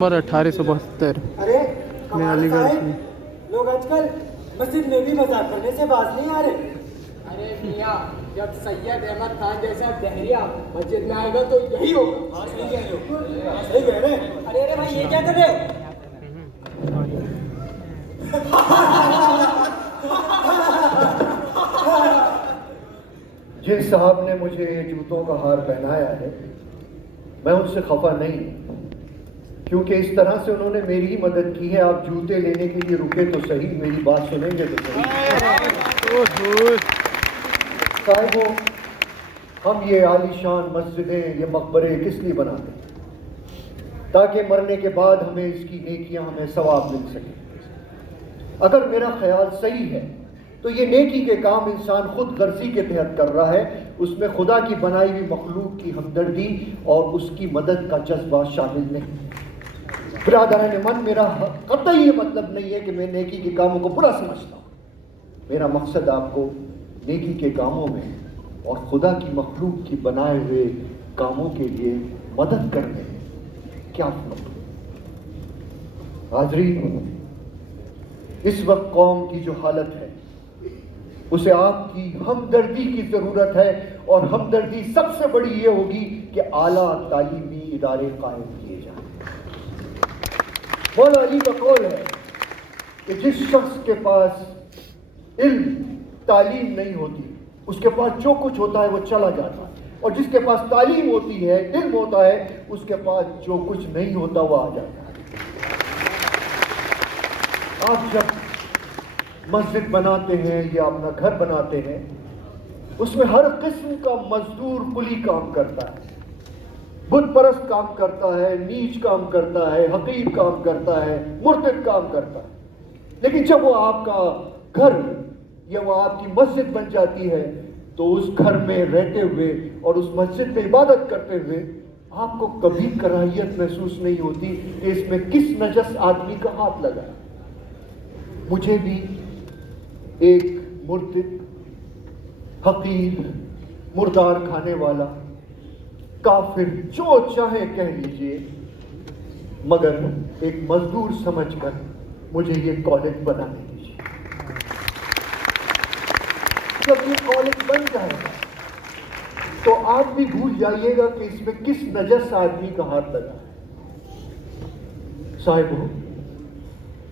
Number 1872 अरे में अलीगढ़ की। लोग आजकल मस्जिद में भी मजाक करने से बाज नहीं आ रहे। अरे मियाँ, जब सैयद अहमद खान जैसा दहरिया मस्जिद में आएगा तो यही होगा। सही कह रहे हैं। अरे अरे भाई, ये क्या कर रहे हो? जिन साहब ने मुझे ये जूतों का हार पहनाया है, मैं उनसे खफा नहीं, क्योंकि इस तरह से उन्होंने मेरी ही मदद की है। आप जूते लेने के लिए रुके तो सही, मेरी बात सुनेंगे तो सही। साहिबों, हम ये आलीशान मस्जिदें, ये मकबरे किस लिए बनाते हैं? ताकि मरने के बाद हमें इसकी नेकियां, हमें सवाब मिल सके। अगर मेरा ख्याल सही है तो ये नेकी के काम इंसान खुद गर्जी के तहत कर रहा है। उसमें खुदा की बनाई हुई मखलूक की हमदर्दी और उसकी मदद का जज्बा शामिल नहीं। बिरादरान मन, मेरा कतई ये मतलब नहीं है कि मैं नेकी के कामों को बुरा समझता हूँ। मेरा मकसद आपको नेकी के कामों में और खुदा की मखलूक की बनाए हुए कामों के लिए मदद करने में क्या फर्क है। हाज़रीन, इस वक्त कौम की जो हालत है उसे आपकी हमदर्दी की ज़रूरत है, और हमदर्दी सबसे बड़ी ये होगी कि आला तालीमी इदारे कायम किए जाएं। मौला अली का कौल है कि जिस शख्स के पास इल्म तालीम नहीं होती, उसके पास जो कुछ होता है वो चला जाता है, और जिसके पास तालीम होती है, इल्म होता है, उसके पास जो कुछ नहीं होता वो आ जाता है। आप जब मस्जिद बनाते हैं या अपना घर बनाते हैं, उसमें हर किस्म का मजदूर कुली काम करता है, बुत परस्त काम करता है, नीच काम करता है, हकीर काम करता है, मुर्तद काम करता है। लेकिन जब वो आपका घर या वो आपकी मस्जिद बन जाती है तो उस घर में रहते हुए और उस मस्जिद में इबादत करते हुए आपको कभी कराहियत महसूस नहीं होती कि इसमें किस नजस आदमी का हाथ लगा। मुझे भी एक मुर्तिद, हकीर, मुर्दार खाने वाला, काफिर, जो चाहे कह लीजिए, मगर एक मजदूर समझकर मुझे ये कॉलेज बनाने दीजिए। जब ये कॉलेज बन जाएगा तो आप भी भूल जाइएगा कि इसमें किस नजस आदमी का हाथ लगा है। साहिबों,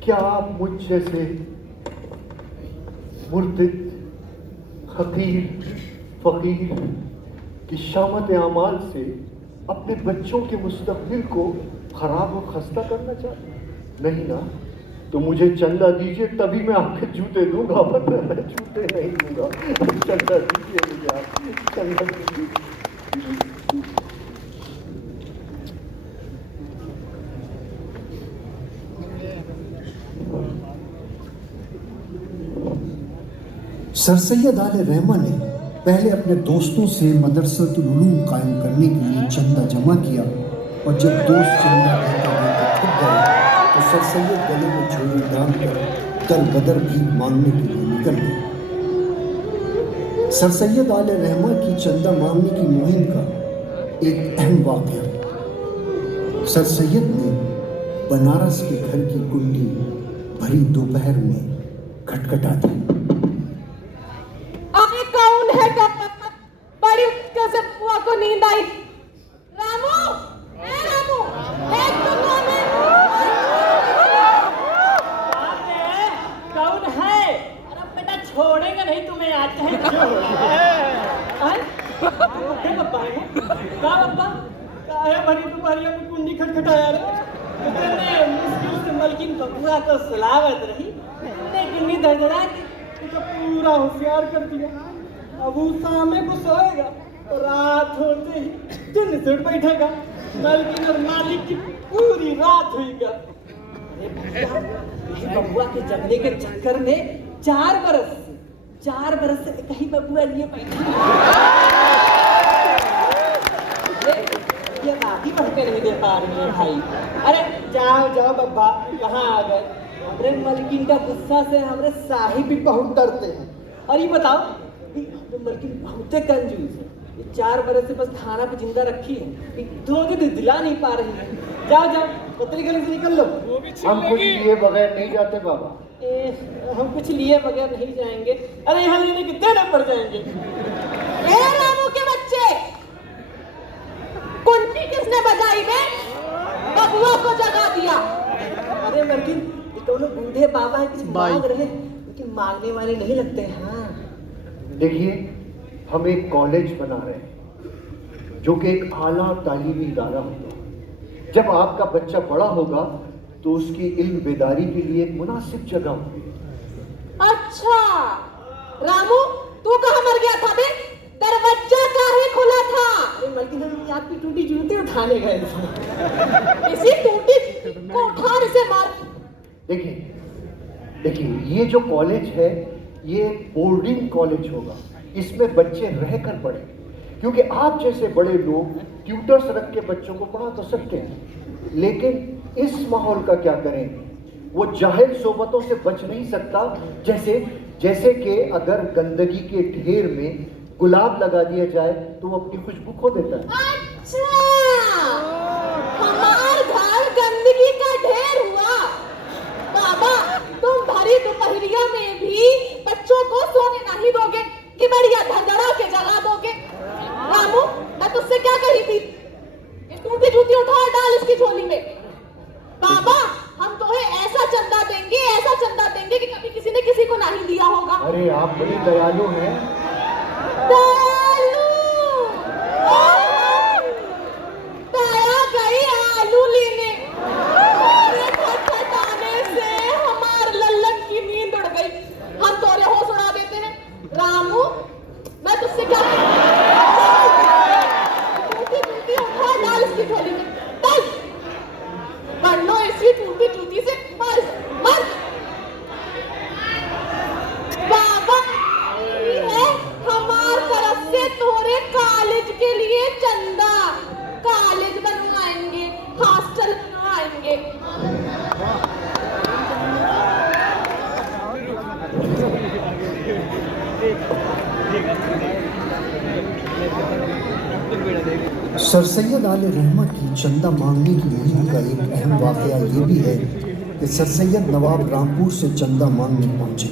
क्या आप मुझ जैसे मुर्तिद, हकीर, फकीर की शामत आमाल से अपने बच्चों के मुस्तकबिल को खराब और खस्ता करना चाहते हैं? नहीं ना, तो मुझे चंदा दीजिए, तभी मैं आपके जूते दूंगा, वरना मैं जूते नहीं दूंगा। चंदा दीजिए मुझे, आप चंदा दीजिए। सर सैयद आले रहमा ने पहले अपने दोस्तों से मदरसतुल उलूम कायम करने के लिए चंदा जमा किया, और जब दोस्त चंदा देते देते थक गए तो सर सैयद गले में झोली डालकर दर बदर भी मांगने के लिए निकल गए। सर सैयद आले रहमा की चंदा मांगने की मुहिम का एक अहम वाक़या। सर सैयद ने बनारस के घर की कुंडी भरी दोपहर में खटखटा दी। बड़ी कैसे बुआ को नींद आई। रामू, ए रामू, देख तो कौन है? अरे बेटा, छोड़ेंगे नहीं तुम्हें आज, चाहे भरी दोपहरिया में कुंडी खटखटाया रे। इतने मुश्किल से मलकिन बबुआ को सलावत रही, लेकिन निधर तो पूरा होशियार कर दिया। अब वो सामने को सोएगा, रात होते ही दिन से उठ बैठेगा। मालकिन और मालिक की पूरी रात होएगा। अरे भैया, इस बबुआ के जगने के चक्कर में 4 बरस से कहीं बबुआ लिए बैठा। ये बात ही बढ़कर नहीं दे पा रही है भाई। अरे जाओ जाओ बब्बा, कहाँ आ गए? हमरे मलकिन का गुस्सा से हमरे साहिब भी बहुत डरते हैं। और ये बताओ, मलकिन बहुत कंजूस है। 4 बरस से बस खाना पे जिंदा रखी है, 2 दिन दिला नहीं पा रही है। जाओ जाओ पतली गली से निकल लो। हम कुछ लिए बगैर नहीं जाते बाबा। हम कुछ लिए बगैर नहीं जाएंगे। अरे यहाँ लेने कितने न पड़ जाएंगे। ए रामू के बच्चे, कुंडी किसने बजाई बे? बबुआ को जगा दिया। अरे मलकिन ये दोनों बूढ़े बाबा है, कुछ मांग रहे लेकिन मांगने वाले नहीं लगते। हाँ देखिए, हम एक कॉलेज बना रहे हैं जो कि एक आला तालीमी इदारा होगा। जब आपका बच्चा बड़ा होगा तो उसकी इल्म बेदारी के लिए एक मुनासिब जगह होगी। अच्छा रामू, तू कहाँ मर गया था बे? दरवाजा काहे खुला था? अरे मलकिन हम आपकी टूटी जूती उठाने गए थे। इसी टूटी को उठा और इसे मार। देखिए ये जो कॉलेज है ये बोर्डिंग कॉलेज होगा। इसमें बच्चे रहकर पढ़ेंगे, क्योंकि आप जैसे बड़े लोग ट्यूटर्स रख के बच्चों को पढ़ा तो सकते हैं, लेकिन इस माहौल का क्या करें? वो जाहिल सोबतों से बच नहीं सकता। जैसे कि अगर गंदगी के ढेर में गुलाब लगा दिया जाए तो वो अपनी खुशबू खो देता है। अच्छा, हमार घर गंदगी का ढेर हुआ। बाबा, तुम भरी दोपहरिया में भी बच्चों को सोने नहीं दोगे कि बढ़िया धड़धड़ा के जगा दोगे? रामू, मैं तुझसे क्या कही थी? ये टूटी जूती उठा और डाल इसकी झोली में। बाबा, हम तुम्हें ऐसा चंदा देंगे कि कभी किसी ने किसी को नहीं दिया होगा। अरे आप बड़ी दयालु हैं। दयालु? दया गई आलू लेने। तेरे खटखटाने से हमार लल्लन की नींद उड़ गई। हम तोरे होश उड़ा देते हैं। रामू, मैं तुझसे क्या टूटी उठा डाल इसकी झोली में। डाल, वरना इसी टूटी जूती से मर मर। बाबा, ये है हमार तरफ से तोरे कॉलेज के लिए चंदा। कॉलेज बनवाएंगे, हॉस्टल बनवाएंगे। सर सैयद आले रहमत की चंदा मांगने की मुहिम का एक अहम वाकया ये भी है कि सर सैयद नवाब रामपुर से चंदा मांगने पहुंचे।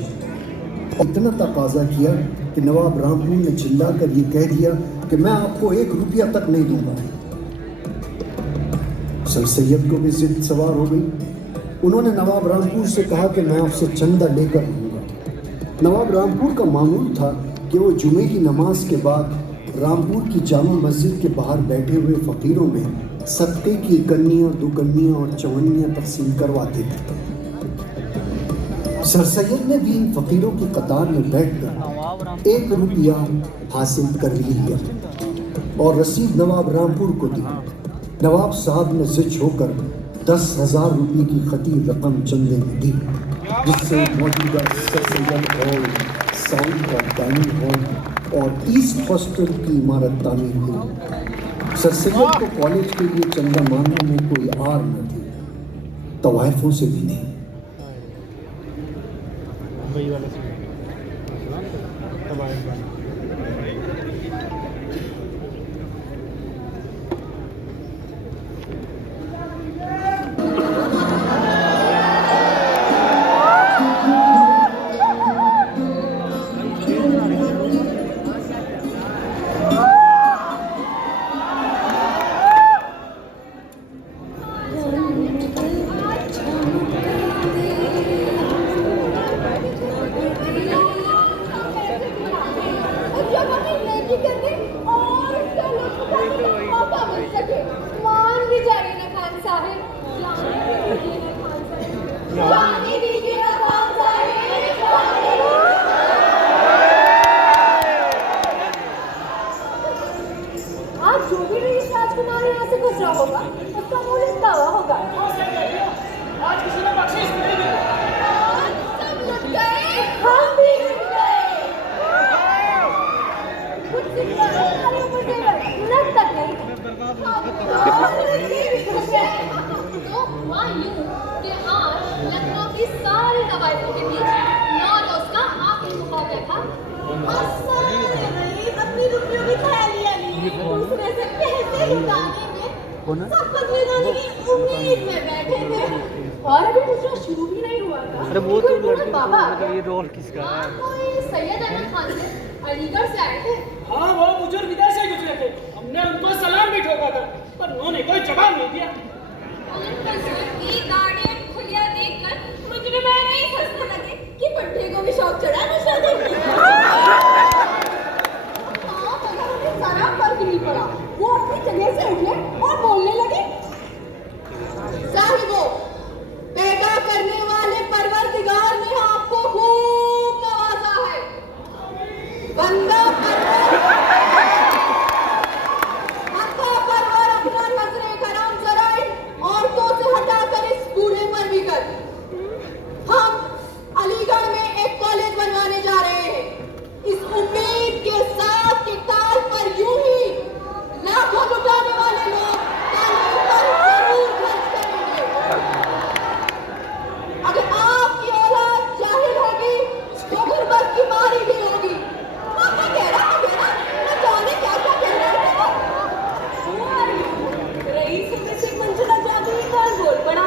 इतना तकाजा किया कि नवाब रामपुर ने चिल्ला कर ये कह दिया कि मैं आपको 1 रुपया तक नहीं दूंगा। सर सैयद को भी जिद सवार हो गई। उन्होंने नवाब रामपुर से कहा कि मैं आपसे चंदा लेकर आऊँगा। नवाब रामपुर का मामूल था कि वो जुमे की नमाज के बाद रामपुर की जामा मस्जिद के बाहर बैठे हुए फ़कीरों में सदक़े की कन्नियाँ, दुकन्नियाँ और चवन्नियाँ तकसीम करवाते थे। सर सैयद ने भी इन फ़कीरों की कतार में बैठकर 1 रुपया हासिल कर लिया और रसीद नवाब रामपुर को दी। नवाब साहब ने जिद होकर 10,000 रुपये की खती रकम चंदे में दी, जिससे मौजूदा सर सैयद हॉल, साउथ और डाइनिंग हॉल और ईस्ट हॉस्टल की इमारत तामीर हुई। सर सैयद को कॉलेज के लिए चंदा मांगने में कोई आर न थी, तवाइफों से भी नहीं। आज जो भी रईस राजकुमार यहाँ से गुजरा होगा उसका मूल दावा होगा। आज किसी ने बख्शिश नहीं दी। सब लुट गए, हम भी लुट गए। कुछ सिक्कारियों को लग तक नहीं। तो हुआ यूं कि आज लखनऊ की सारी कवायदों के बीच 9 रोज का आखिरी मुकाबला था। अपनी रुपयों की थैलियां ली, दूसरे से पैसे लुटाने में सब बदले जाने की उम्मीद में बैठे थे और अभी दूसरा शुरू भी नहीं हुआ था। अरे वो तो कोई लड़की बाबा ये रोल किसका है? कोई सैयद अहमद खान से अलीगढ़ से आए थे। हाँ वो बुजुर्ग विदेश से गुजरे थे, हमने उनको सलाम भी ठोका था पर उन्होंने कोई जवाब नहीं दिया। उन बुजुर्ग की दाढ़ी खुलिया देखकर मुझे मैंने ही हंसने लगे कि बुड्ढे को भी शौक चढ़ा नशा देखने का। हाँ, मगर उन्हें जरा फर्क नहीं पड़ा। वो अपनी जगह से उठे और बोलने लगे, साहिबो, पैदा करने वाले परवरदिगार ने आपको खूब नवाजा है। बंदा परवर अपना नजरे करम जराए औरतों से हटाकर इस बूढ़े पर भी कर। हम अलीगढ़ में एक कॉलेज बनवाने जा रहे हैं, इस उम्मीद के साथ कि ताल पर यूं ही लाखों लुटाने वाले लोग तालीम पर जरूर खर्च करेंगे। अगर आपकी औलाद जाहिल होगी तो गुर्बत की मारी भी होगी। मैं कह रहा मैं जाने क्या क्या कह रहे थे। रईस में से मंजिला जादू कौन बोल पड़ा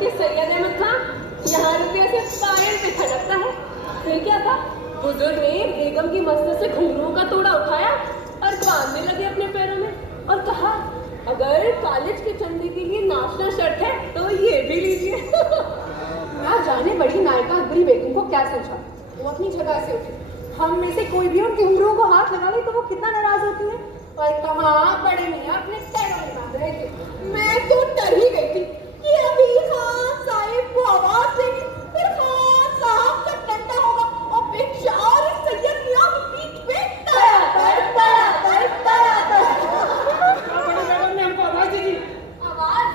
कि सैयद अहमद खान यहाँ रुपये से पायल पे खटकता है। फिर क्या था, बुजुर्ग ने बेगम की मस्जिद से घुंघरुओं का तोड़ा उठाया और बांधने लगे अपने पैरों में और कहा, अगर कॉलेज के चंदे के लिए नाचना शर्त है तो ये भी लीजिए। ना जाने बड़ी नायिका अकबरी बेगम को क्या सोचा, वो अपनी जगह से उठी। हम में से कोई भी उन घुंघरुओं को हाथ लगा ले तो वो कितना नाराज होती है। और कहाँ बड़े मियाँ अपने पैरों में बांध रहे थे। मैं तो डर ही गई थी कि अभी खान साहिब को आवाज देगी, फिर खान साहब जब डंडा होगा और बेचारे सैयद मियाँ की पीठ पे तड़ातड़ तड़ातड़ तड़ातड़। बड़ी बेगम ने हमको आवाज दी थी। आवाज?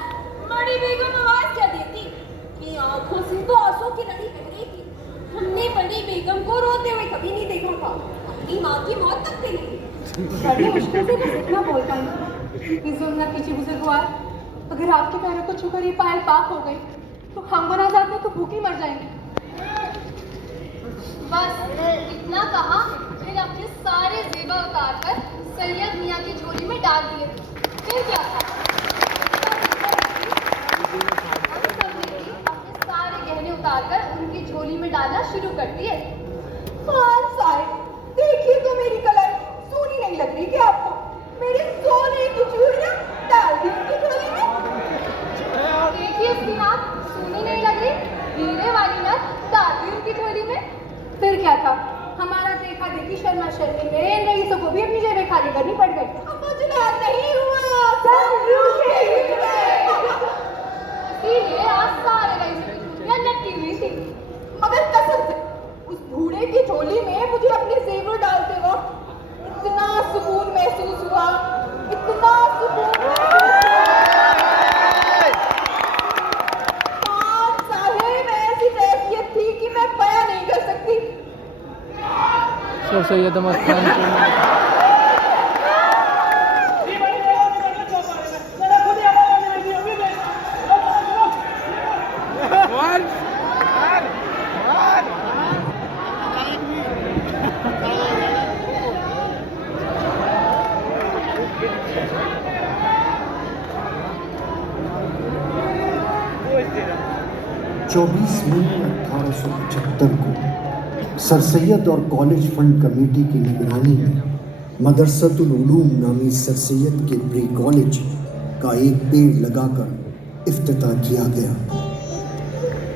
बड़ी बेगम आवाज क्या देती कि आंखों से तो आंसू की लड़ी बह रही थी। हमने बड़ी बेगम को रोते हुए कभी नहीं देखा था, अपनी माँ की मौत तक पे नहीं। बड़ी मुश्किल से बस इतना बोल पाई कि जुम्ना पीछे बुजुर्गवार, अगर आपके पैरों को छूकर ये पायल पाक हो गई तो हम बना जाते तो भूखी मर जाएंगे। बस इतना कहा, फिर अपने सारे जेबा उतार कर सैयद मियाँ की झोली में डाल दिए। फिर क्या था, हम सबने भी अपने सारे गहने उतार कर उनकी झोली में डालना शुरू कर दिए। खान साहब, देखिए तो मेरी कलाई सोनी नहीं लग रही क्या आपको? मेरी सोने की चूड़ियां डाल दी उनकी झोली में। देखिए उसकी नाक सोनी नहीं लग रही, हीरे वाली नथ डाल दी उनकी झोली में। फिर क्या था, हमारा देखा देखी शर्मा शर्मी में इन रईसों को भी अपनी जेबें खाली करनी पड़ गई। अब मुझे याद नहीं हुआ, सब रूठे ही गए। इसीलिए आज सारे रईसों की चूड़ियां लटकी हुई थी। मगर कसम से उस बूढ़े की झोली में मुझे अपने जेवर डालते वक्त इतना सुकून महसूस हुआ, इतना सुकून महसूस हुआ। खान साहिब, ऐसी कैफियत थी कि मैं बयां नहीं कर सकती। सर सैयद अहमद खान को ये बड़ी बेगम ने मुझे चौंका देना। जरा खुद ही आवाज आने लगी, अभी देख। चौबीस मई 1875 को सर सैयद और कॉलेज फंड कमेटी की निगरानी में मदरसतुल उलूम नामी सर सैयद के प्री कॉलेज का एक पेड़ लगाकर इफ्तिताह किया गया।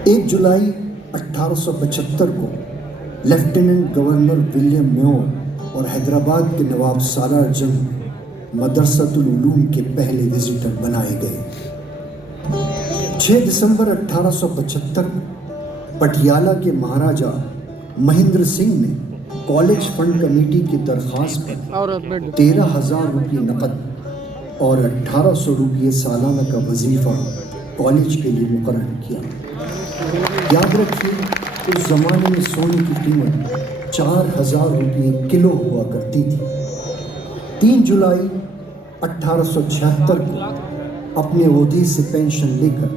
1 जुलाई 1875 को लेफ्टिनेंट गवर्नर विलियम म्योर और हैदराबाद के नवाब सालार जंग मदरसतुल उलूम के पहले विजिटर बनाए गए। 6 दिसंबर 1875 को पटियाला के महाराजा महेंद्र सिंह ने कॉलेज फंड कमेटी की दरख्वास्त पर और 13,000 रुपये नकद और 1,800 रुपये सालाना का वजीफा कॉलेज के लिए मुकर्रर किया। याद रखिए उस जमाने में सोने की कीमत 4,000 रुपये किलो हुआ करती थी। 3 जुलाई 1876 को अपने ओहदे से पेंशन लेकर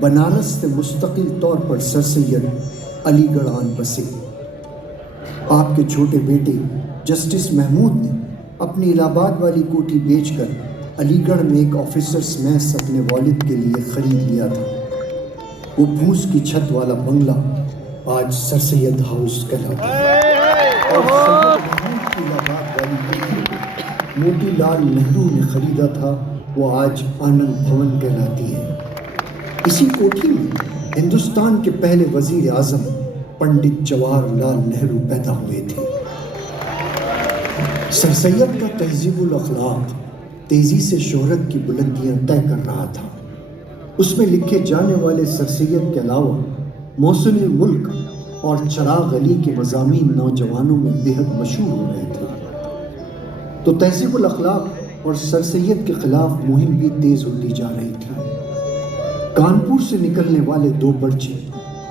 बनारस से मुस्तकिल तौर पर सर सैयद अलीगढ़ आन बसे। आपके छोटे बेटे जस्टिस महमूद ने अपनी इलाहाबाद वाली कोठी बेचकर अलीगढ़ में एक ऑफिसर्स मैस अपने वालिद के लिए खरीद लिया था। वो फूस की छत वाला बंगला आज सर सैयद हाउस कहलाता है और सैयद महमूद की इलाहाबाद वाली कोठी मोतीलाल नेहरू ने खरीदा था, वो आज आनंद भवन कहलाती है। इसी कोठी में हिंदुस्तान के पहले वजीर आजम पंडित जवाहरलाल नेहरू पैदा हुए थे। सर सैयद का तहजीबुल अखलाक तेजी से शोहरत की बुलंदियां तय कर रहा था। उसमें लिखे जाने वाले सर सैयद के अलावा मौसम मुल्क और चराग अली के मज़ामीन नौजवानों में बेहद मशहूर हो रहे थे। तो तहजीबुल अखलाक और सर सैयद के खिलाफ मुहिम भी तेज होती जा रही थी। कानपुर से निकलने वाले दो पर्चे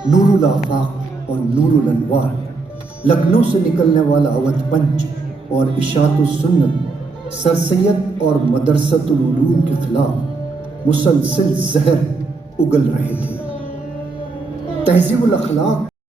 नूरुल आफाक और नूरुल अनवार, लखनऊ से निकलने वाला अवध पंच और इशातुस सुन्नत सर सैयद और मदरसतुल उलूम के खिलाफ मुसलसल जहर उगल रहे थे। तहजीबुल अखलाक